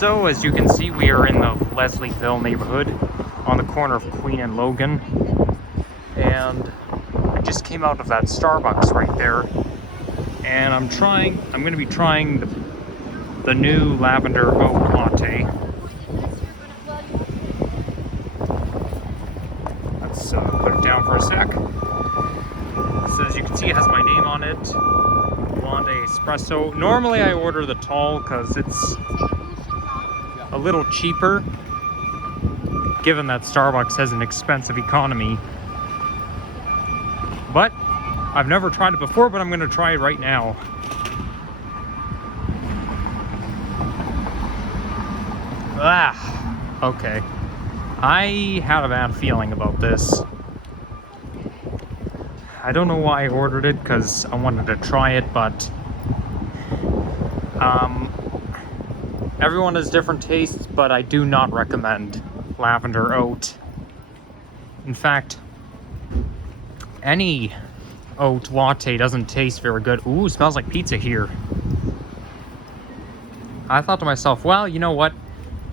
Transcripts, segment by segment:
So as you can see, we are in the Leslieville neighborhood on the corner of Queen and Logan. And I just came out of that Starbucks right there. And I'm going to be trying the new Lavender Oat Latte. Let's put it down for a sec. So as you can see, it has my name on it. Blonde espresso. Normally I order the tall because it's a little cheaper, given that Starbucks has an expensive economy. But I've never tried it before, but I'm going to try it right now. Okay. I had a bad feeling about this. I don't know why I ordered it, because I wanted to try it, but everyone has different tastes, but I do not recommend lavender oat. In fact, any oat latte doesn't taste very good. Ooh, smells like pizza here. I thought to myself, well, you know what?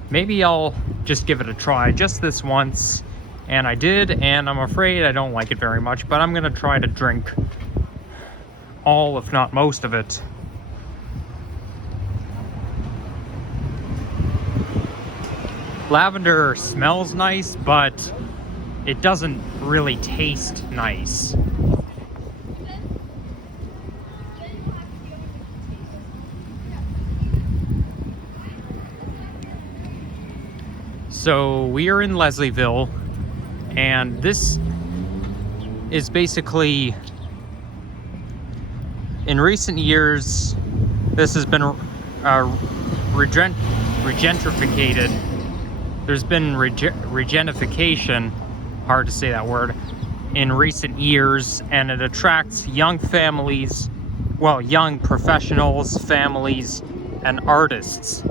Maybe I'll just give it a try just this once. And I did, and I'm afraid I don't like it very much, but I'm gonna try to drink all, if not most of it. Lavender smells nice, but it doesn't really taste nice. So we are in Leslieville, and this is basically, in recent years, this has been regentrificated. There's been regenification, hard to say that word, in recent years, and it attracts young families, well, young professionals, families, and artists.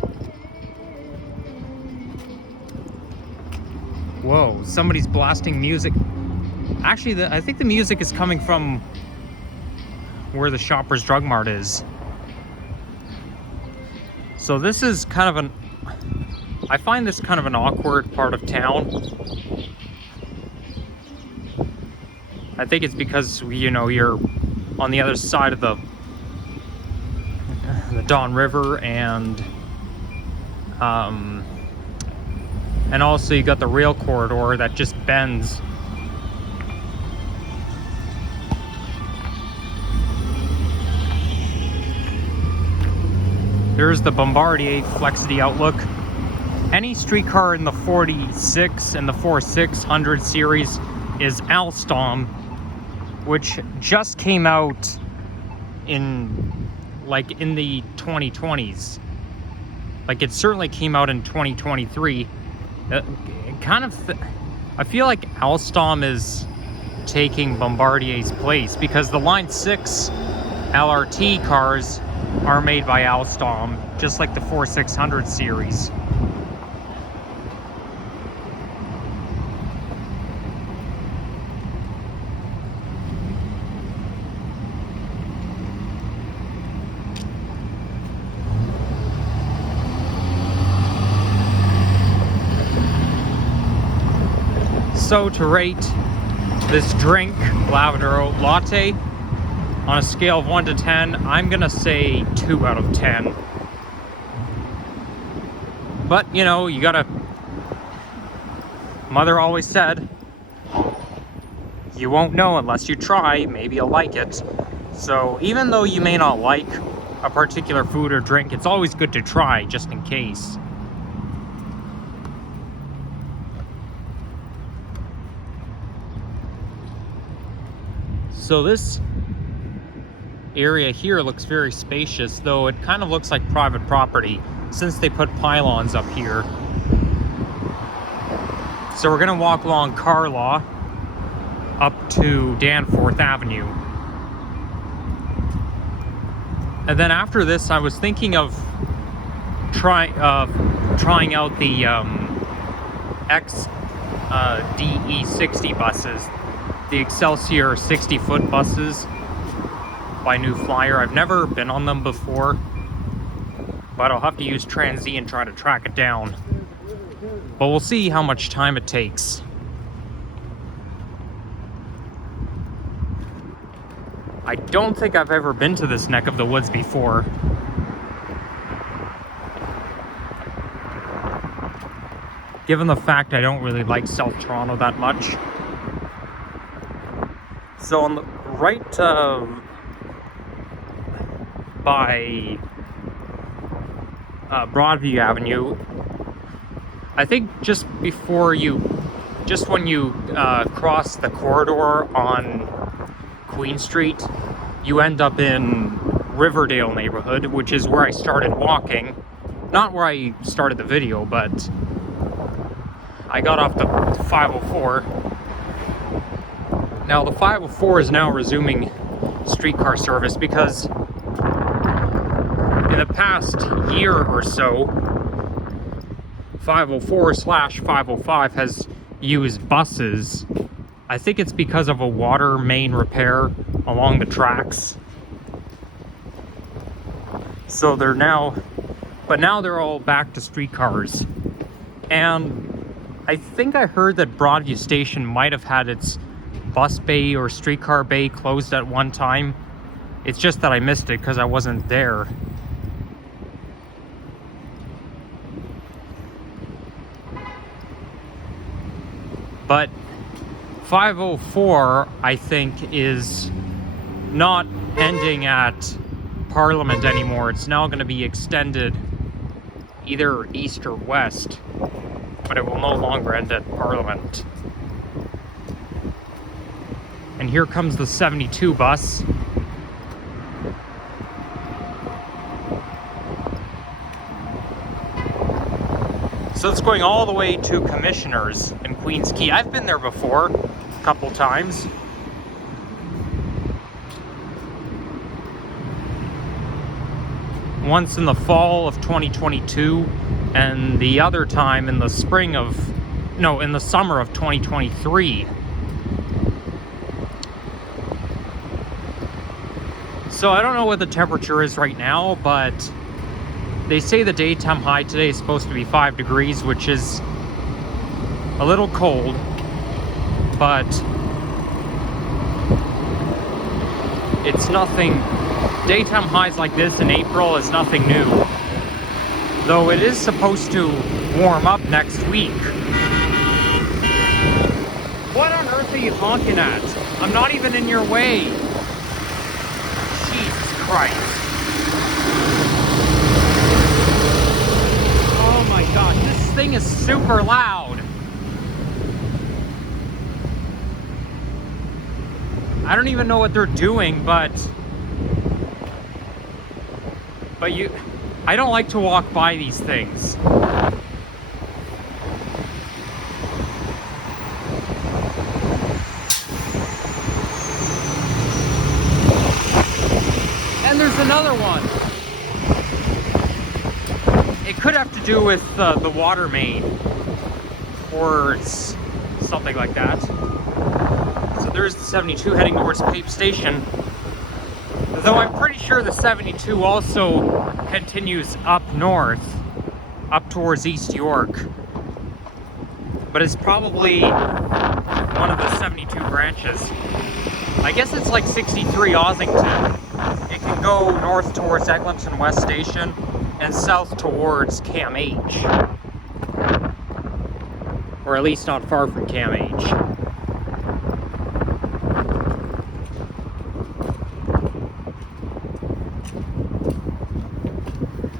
Whoa, somebody's blasting music. Actually, I think the music is coming from where the Shoppers Drug Mart is. So this is kind of I find this kind of an awkward part of town. I think it's because, you know, you're on the other side of the Don River, and also you got the rail corridor that just bends. There's the Bombardier Flexity Outlook. Any streetcar in the 46 and the 4600 series is Alstom, which just came out in the 2020s. Like, it certainly came out in 2023. I feel like Alstom is taking Bombardier's place, because the Line 6 LRT cars are made by Alstom, just like the 4600 series. So to rate this drink, Lavender Oat Latte, on a scale of 1 to 10, I'm gonna say 2 out of 10. But, you know, you gotta... Mother always said, you won't know unless you try, maybe you'll like it. So even though you may not like a particular food or drink, it's always good to try, just in case. So this area here looks very spacious, though it kind of looks like private property since they put pylons up here. So we're gonna walk along Carlaw up to Danforth Avenue. And then after this, I was thinking of trying out the XDE60 buses, the Excelsior 60-foot buses by New Flyer. I've never been on them before. but I'll have to use Trans-Z and try to track it down. But we'll see how much time it takes. I don't think I've ever been to this neck of the woods before. Given the fact I don't really like South Toronto that much. So on the right by Broadview Avenue, I think just when you cross the corridor on Queen Street, you end up in Riverdale neighborhood, which is where I started walking. Not where I started the video, but I got off the 504. Now the 504 is now resuming streetcar service because in the past year or so, 504/505 has used buses. I think it's because of a water main repair along the tracks. So now they're all back to streetcars. And I think I heard that Broadview Station might have had its bus bay or streetcar bay closed at one time. It's just that I missed it because I wasn't there. But 504, I think, is not ending at Parliament anymore. It's now going to be extended either east or west, but it will no longer end at Parliament. And here comes the 72 bus. So it's going all the way to Commissioners in Queens Quay. I've been there before, a couple times. Once in the fall of 2022, and the other time in the in the summer of 2023. So I don't know what the temperature is right now, but they say the daytime high today is supposed to be 5 degrees, which is a little cold, but it's nothing. Daytime highs like this in April is nothing new, though it is supposed to warm up next week. What on earth are you honking at? I'm not even in your way. Jesus Christ. Oh my gosh, this thing is super loud. I don't even know what they're doing, but I don't like to walk by these things. And there's another one. It could have to do with the water main or something like that. So there's the 72 heading towards Pape Station. Though I'm pretty sure the 72 also continues up north, up towards East York. But it's probably one of the 72 branches. I guess it's like 63 Ossington. It can go north towards Eglinton West Station and south towards Cam H. Or at least not far from Cam H.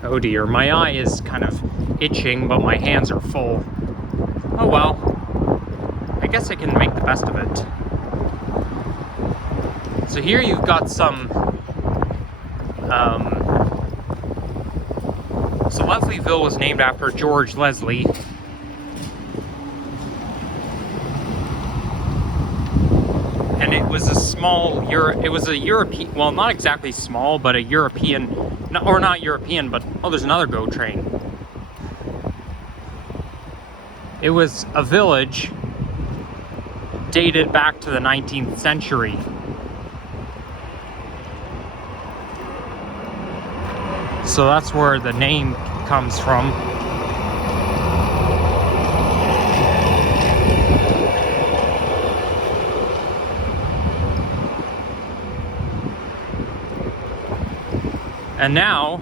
Oh dear, my eye is kind of itching, but my hands are full. Oh well, I guess I can make the best of it. So here you've got some, so Leslieville was named after George Leslie. And it was a European, well, not exactly small, but a European, or not European, but, oh, there's another GO train. It was a village dated back to the 19th century. So that's where the name comes from. And now,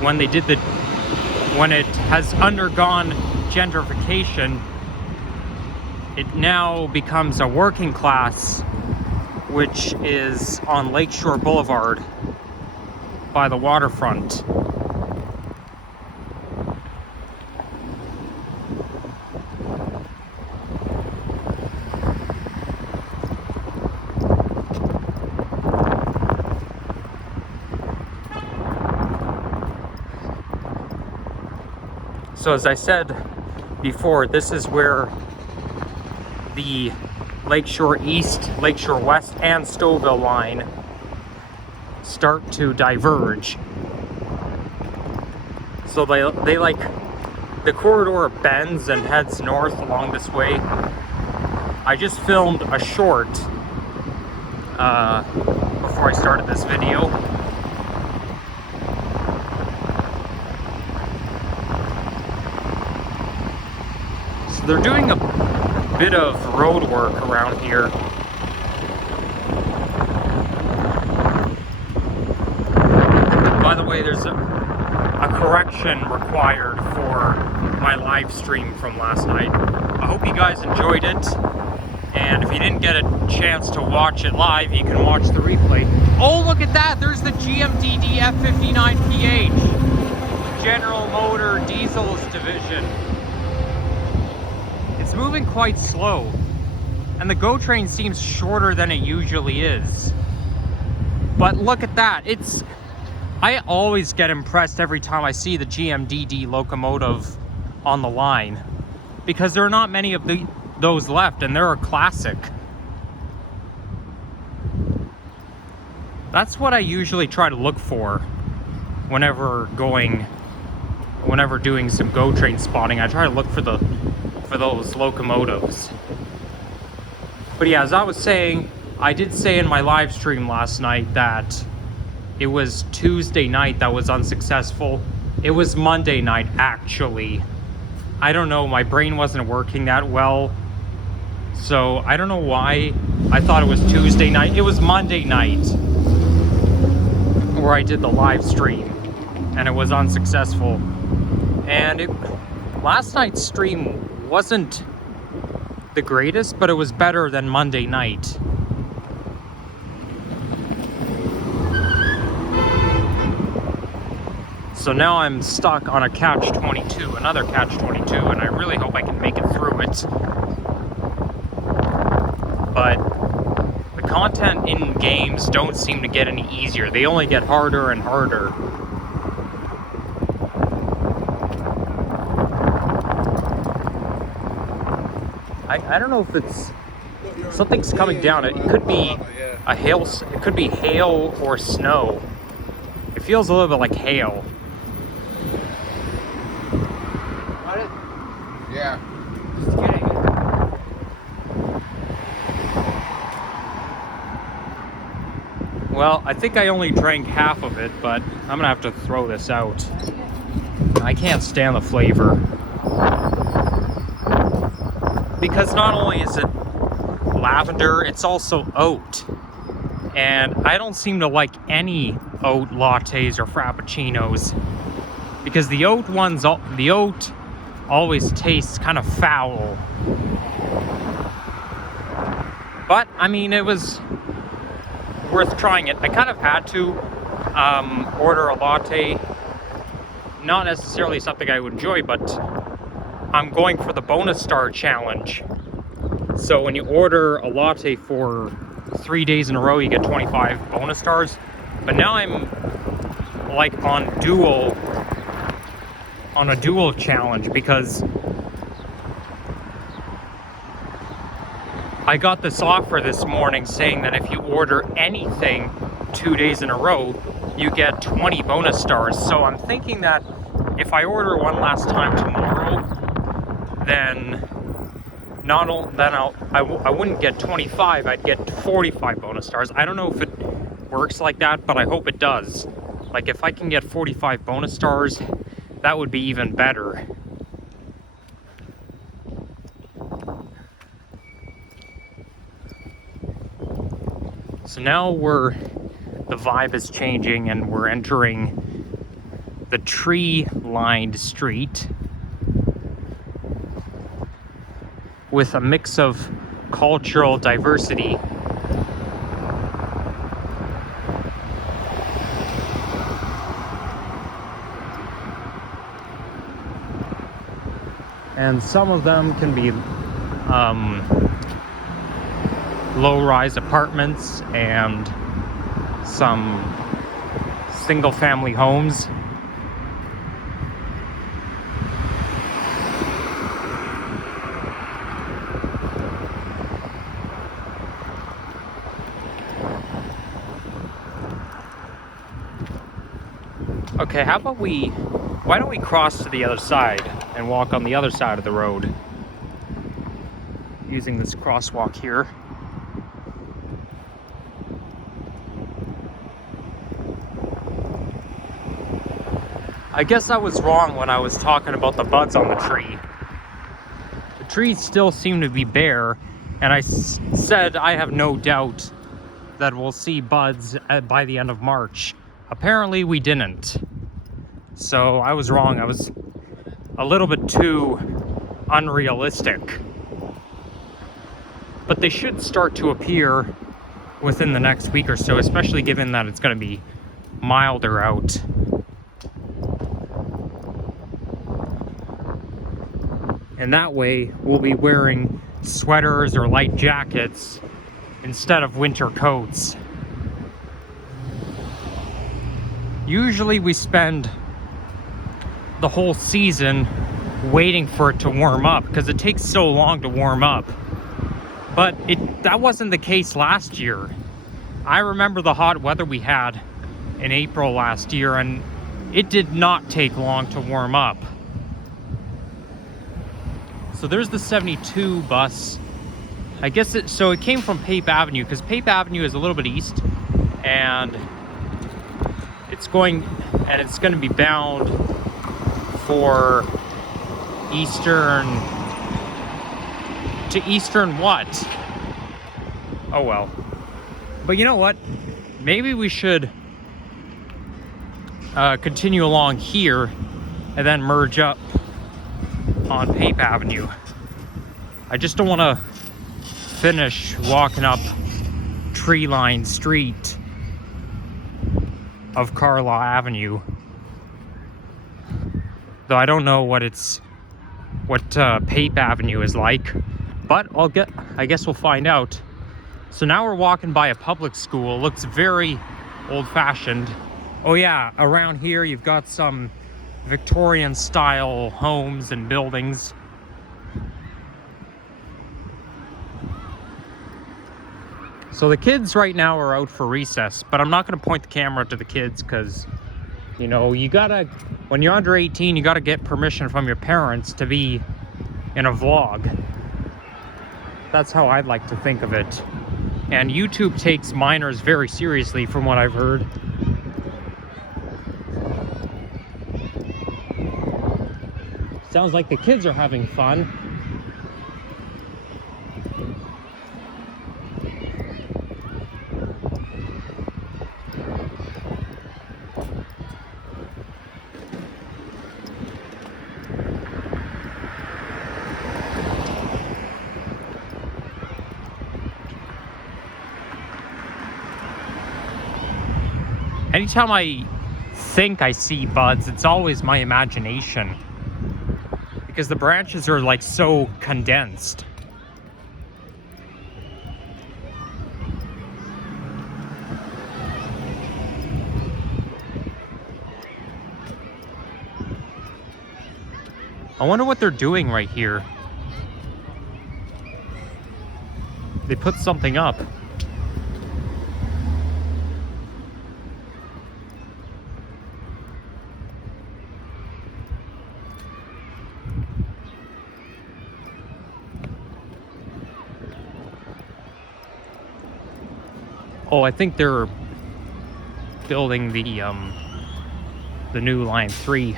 when it has undergone gentrification, it now becomes a working class, which is on Lakeshore Boulevard by the waterfront. So as I said before, this is where the Lakeshore East, Lakeshore West, and Stouffville line start to diverge. So they like, the corridor bends and heads north along this way. I just filmed a short before I started this video. They're doing a bit of road work around here. By the way, there's a correction required for my live stream from last night. I hope you guys enjoyed it. And if you didn't get a chance to watch it live, you can watch the replay. Oh, look at that! There's the GMDD F59PH. General Motor Diesels Division. It's moving quite slow, and the GO train seems shorter than it usually is. But look at that. I always get impressed every time I see the GMDD locomotive on the line, because there are not many of those left, and they're a classic. That's what I usually try to look for whenever doing some GO train spotting. I try to look for those locomotives. But yeah, as I was saying, I did say in my live stream last night that it was Tuesday night that was unsuccessful. It was Monday night, actually. I don't know, my brain wasn't working that well, so I don't know why I thought it was Tuesday night. It was Monday night where I did the live stream, and it was unsuccessful. And last night's stream wasn't the greatest, but it was better than Monday night. So now I'm stuck on a catch-22, another catch-22, and I really hope I can make it through it. But the content in games don't seem to get any easier. They only get harder and harder. I don't know if it's something's coming down. It could be it could be hail or snow. It feels a little bit like hail. Got it? Yeah. Just kidding. Well, I think I only drank half of it, but I'm gonna have to throw this out. I can't stand the flavor. Because not only is it lavender, it's also oat. And I don't seem to like any oat lattes or frappuccinos, because the oat always tastes kind of foul. But I mean, it was worth trying it. I kind of had to order a latte. Not necessarily something I would enjoy, but I'm going for the bonus star challenge. So when you order a latte for 3 days in a row, you get 25 bonus stars. But now I'm like on a dual challenge, because I got this offer this morning saying that if you order anything 2 days in a row, you get 20 bonus stars. So I'm thinking that if I order one last time tomorrow, then I wouldn't get 25, I'd get 45 bonus stars. I don't know if it works like that, but I hope it does. Like, if I can get 45 bonus stars, that would be even better. So now the vibe is changing and we're entering the tree-lined street with a mix of cultural diversity. And some of them can be low-rise apartments and some single-family homes. Okay, why don't we cross to the other side and walk on the other side of the road using this crosswalk here. I guess I was wrong when I was talking about the buds on the tree. The trees still seem to be bare, and I said I have no doubt that we'll see buds by the end of March. Apparently we didn't. So I was wrong. I was a little bit too unrealistic. But they should start to appear within the next week or so, especially given that it's going to be milder out. And that way we'll be wearing sweaters or light jackets instead of winter coats. Usually we spend the whole season waiting for it to warm up because it takes so long to warm up. But that wasn't the case last year. I remember the hot weather we had in April last year, and it did not take long to warm up. So there's the 72 bus. I guess it came from Pape Avenue, because Pape Avenue is a little bit east, and it's going to be bound for eastern what? Oh well. But you know what? Maybe we should continue along here and then merge up on Pape Avenue. I just don't want to finish walking up tree-lined street of Carlaw Avenue. Though I don't know what Pape Avenue is like, but I guess we'll find out. So now we're walking by a public school. Looks very old-fashioned. Oh yeah, around here you've got some Victorian style homes and buildings. So the kids right now are out for recess, but I'm not going to point the camera to the kids because, you know, when you're under 18, you gotta get permission from your parents to be in a vlog. That's how I'd like to think of it. And YouTube takes minors very seriously from what I've heard. Sounds like the kids are having fun. Anytime I think I see buds, it's always my imagination, because the branches are like so condensed. I wonder what they're doing right here. They put something up. Oh, I think they're building the new Line 3.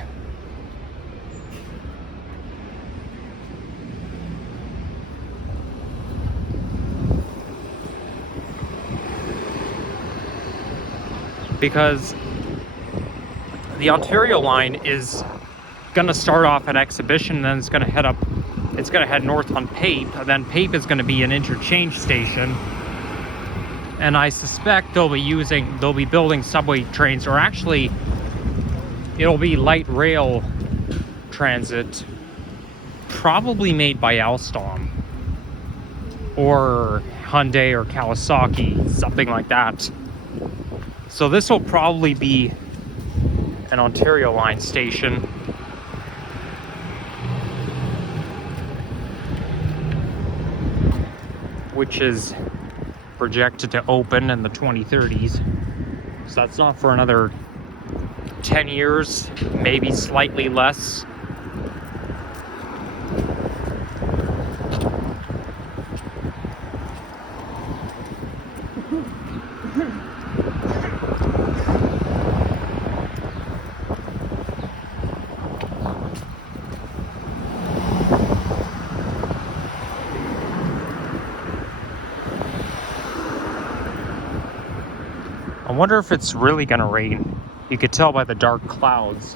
Because the Ontario line is gonna start off at Exhibition, then it's gonna head north on Pape, and then Pape is gonna be an interchange station. And I suspect they'll be building subway trains, or actually it'll be light rail transit, probably made by Alstom or Hyundai or Kawasaki, something like that. So this will probably be an Ontario line station. Which is projected to open in the 2030s. So that's not for another 10 years, maybe slightly less. I wonder if it's really gonna rain. You could tell by the dark clouds.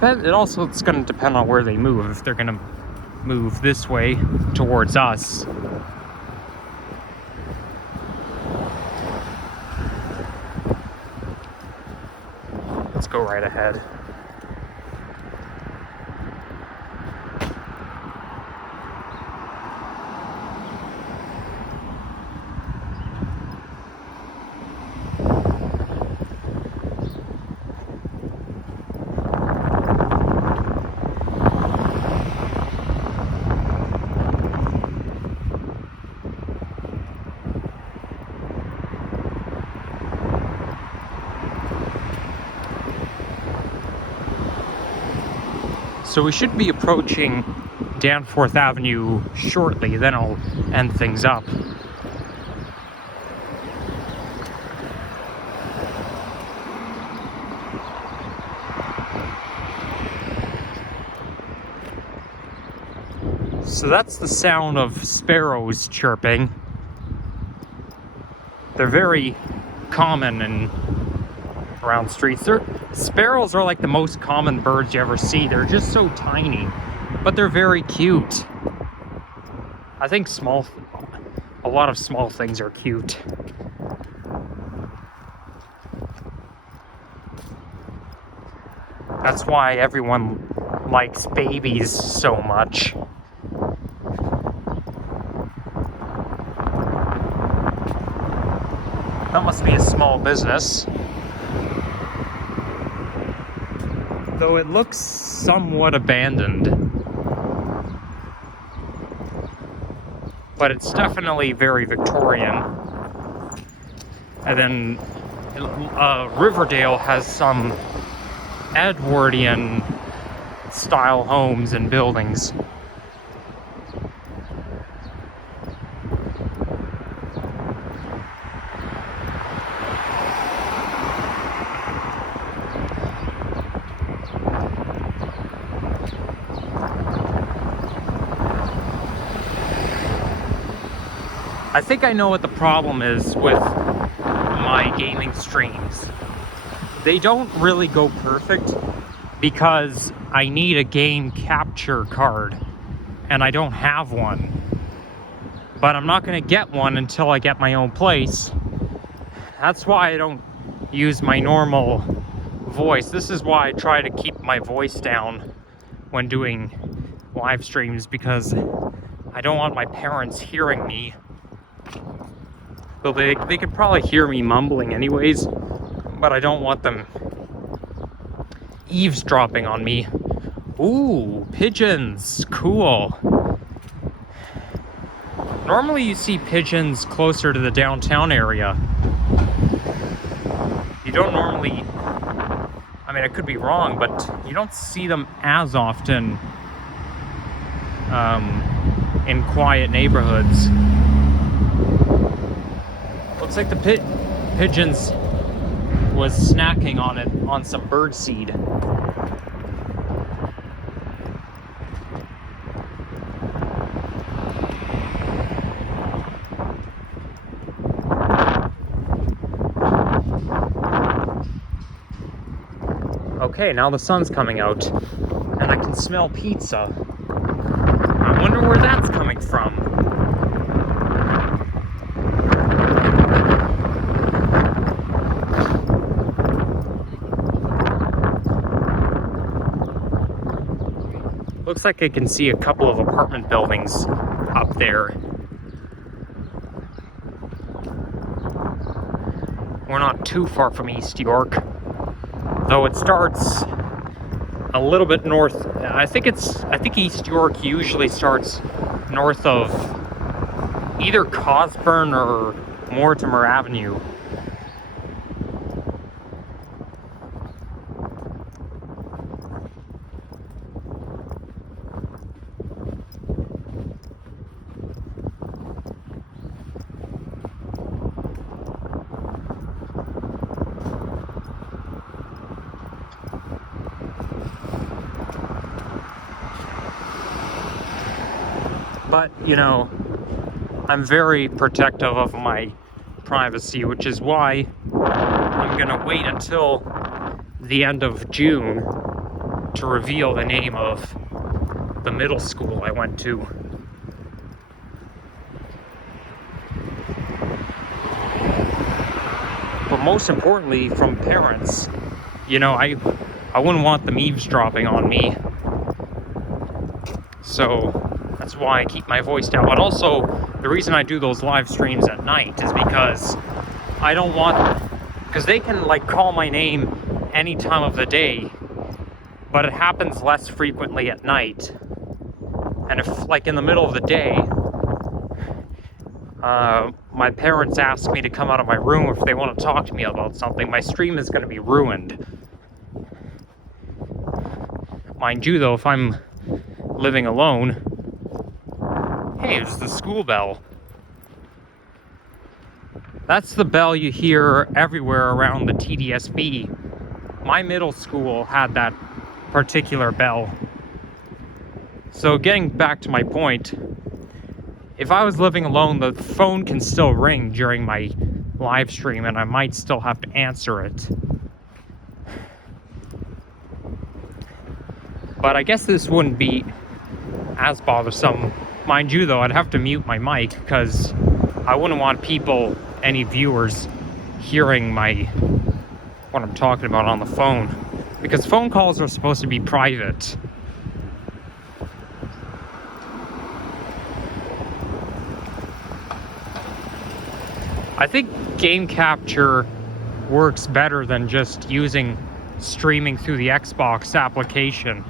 It's gonna depend on where they move. If they're gonna move this way towards us. Let's go right ahead. So we should be approaching Danforth Avenue shortly, then I'll end things up. So that's the sound of sparrows chirping. They're very common and around streets. Sparrows are like the most common birds you ever see. They're just so tiny, but they're very cute. I think a lot of small things are cute. That's why everyone likes babies so much. That must be a small business. Though it looks somewhat abandoned. But it's definitely very Victorian. And then Riverdale has some Edwardian style homes and buildings. I think I know what the problem is with my gaming streams. They don't really go perfect because I need a game capture card and I don't have one. But I'm not gonna get one until I get my own place. That's why I don't use my normal voice. This is why I try to keep my voice down when doing live streams, because I don't want my parents hearing me. Well, they could probably hear me mumbling anyways, but I don't want them eavesdropping on me. Ooh, pigeons, cool. Normally you see pigeons closer to the downtown area. You don't normally, I mean, I could be wrong, but you don't see them as often in quiet neighborhoods. Looks like the pigeons was snacking on it, on some bird seed. Okay, now the sun's coming out, and I can smell pizza. I wonder where that's coming from. Looks like I can see a couple of apartment buildings up there. We're not too far from East York, though it starts a little bit north. I think East York usually starts north of either Cosburn or Mortimer Avenue. But, you know, I'm very protective of my privacy, which is why I'm gonna wait until the end of June to reveal the name of the middle school I went to. But most importantly, from parents, you know, I wouldn't want them eavesdropping on me. So that's why I keep my voice down. But also, the reason I do those live streams at night is because I don't want, because they can like call my name any time of the day, but it happens less frequently at night. And if like in the middle of the day, my parents ask me to come out of my room if they want to talk to me about something, my stream is going to be ruined. Mind you though, if I'm living alone, hey, it's the school bell. That's the bell you hear everywhere around the TDSB. My middle school had that particular bell. So getting back to my point, if I was living alone, the phone can still ring during my live stream and I might still have to answer it. But I guess this wouldn't be as bothersome. Mind you though, I'd have to mute my mic because I wouldn't want people, any viewers, hearing what I'm talking about on the phone. Because phone calls are supposed to be private. I think game capture works better than just using streaming through the Xbox application.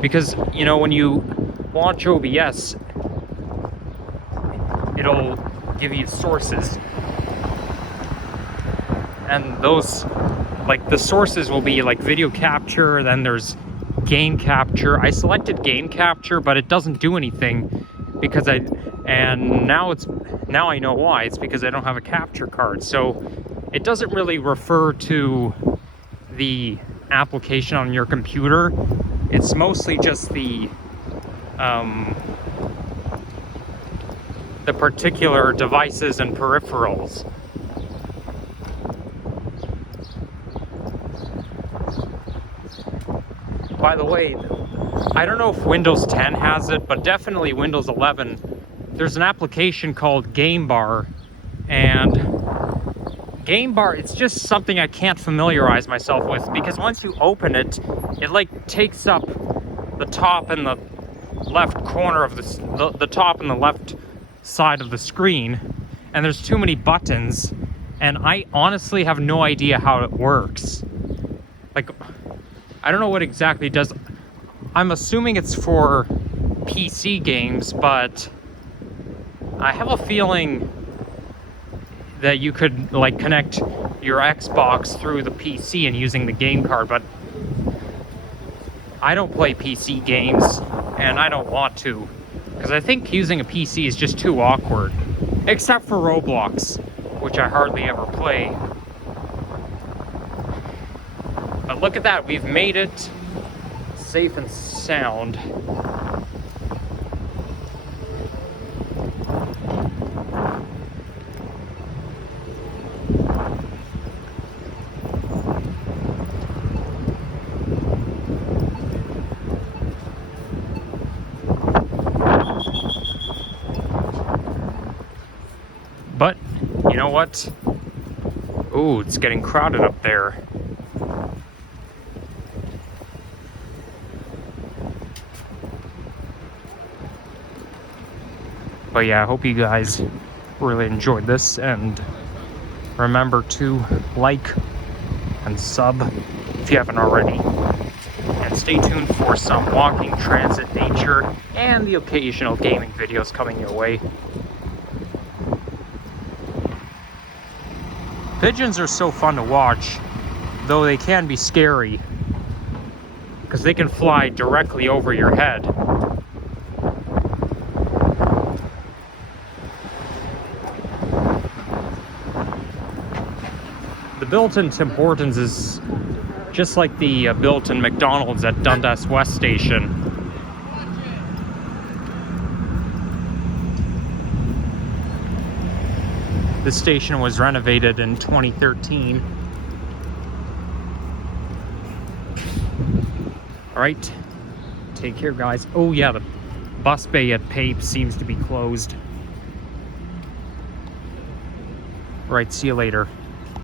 Because, you know, when you launch OBS, it'll give you sources. And those, like, the sources will be like video capture, then there's game capture. I selected game capture, but it doesn't do anything because now I know why. It's because I don't have a capture card. So it doesn't really refer to the application on your computer. It's mostly just the particular devices and peripherals. By the way, I don't know if Windows 10 has it, but definitely Windows 11. There's an application called Game Bar, and Game Bar, it's just something I can't familiarize myself with, because once you open it, it like takes up the top and the left corner of the top and the left side of the screen, and there's too many buttons, and I honestly have no idea how it works. Like, I don't know what exactly it does. I'm assuming it's for PC games, but I have a feeling that you could like connect your Xbox through the PC and using the game card, but I don't play PC games and I don't want to, Because I think using a PC is just too awkward. Except for Roblox, which I hardly ever play. But look at that, we've made it safe and sound. But, you know what? Ooh, it's getting crowded up there. But yeah, I hope you guys really enjoyed this, and remember to like and sub if you haven't already. And stay tuned for some walking, transit, nature, and the occasional gaming videos coming your way. Pigeons are so fun to watch, though they can be scary, because they can fly directly over your head. The built-in Tim Hortons is just like the built-in McDonald's at Dundas West Station. This station was renovated in 2013. Alright, take care guys. Oh yeah, the bus bay at Pape seems to be closed. Alright, see you later.